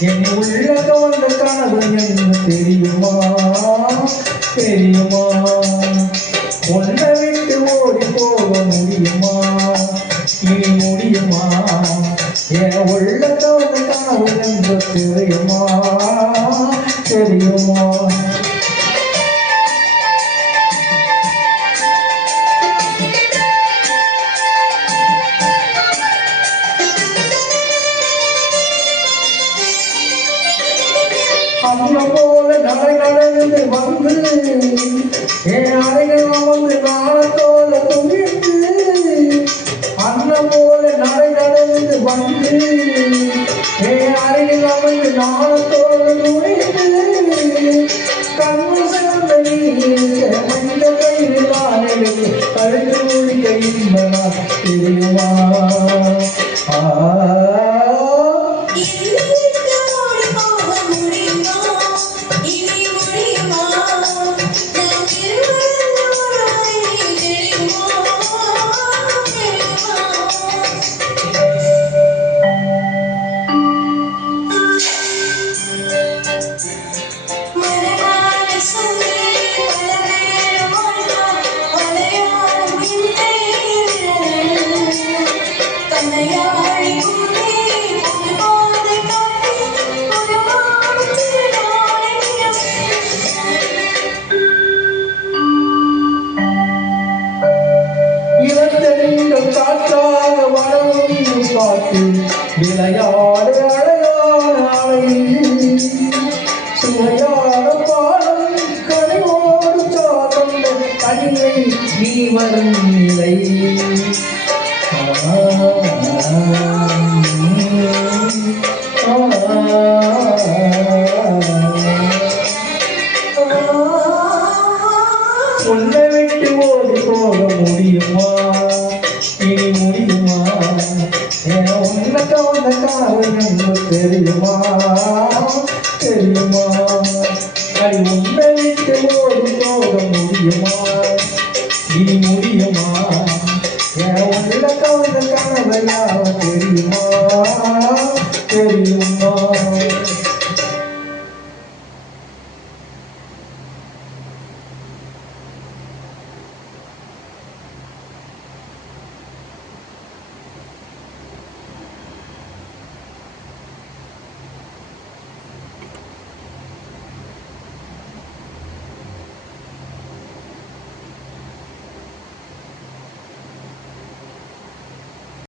என் உள்ள கவர்ந்த கனவு என்ன தெரியுமா தெரியுமா? உன்னை விட்டு ஓடி போக முடியுமா இனி முடியுமா? என் உள்ள கவர்ந்த கனவு என்ன தெரியுமா தெரியுமா? அம்மா போல நடை நடந்து வந்து என் அறைகள் அமர்ந்து நாளத்தோல துணிந்து அண்ணன் போல நடை நடந்து வந்து என் அறைகள் அமர்ந்து நாளத்தோல துணிந்து கண்ணு சேர்ந்த நீங்க மனித கையில் நான் எடுத்து கழுத்து முடிக்க இன்பனா தெரியுமா? காற்றாக வரவும் பார்த்து விளையாடு அழகான அலையில் சுவையான பாடம் கனிவோடு சாதந்த கனியை நீ வரும் நிலை உன்னை விட்டு ஓடி போக முடியுமா இனி முடியுமா? என உன்னை கவர்ந்த கனவு என்று தெரியுமா தெரியுமா? அடி உன்னை விட்டு ஓடி போக முடியுமா?